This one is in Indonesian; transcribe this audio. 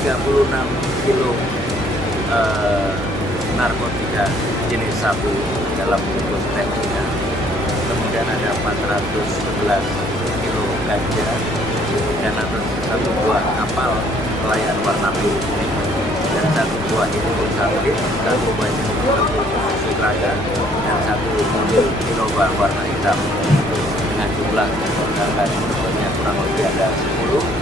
36 kilo narkotika jenis sabu dalam bungkus tentunya. Kemudian ada 411 kilo ganja dan ada satu buah kapal nelayan warna biru kuning dan satu buah itu satelit, satu buah susu raga dan satu mobil Innova warna hitam dengan jumlah totalnya kurang lebih ada 10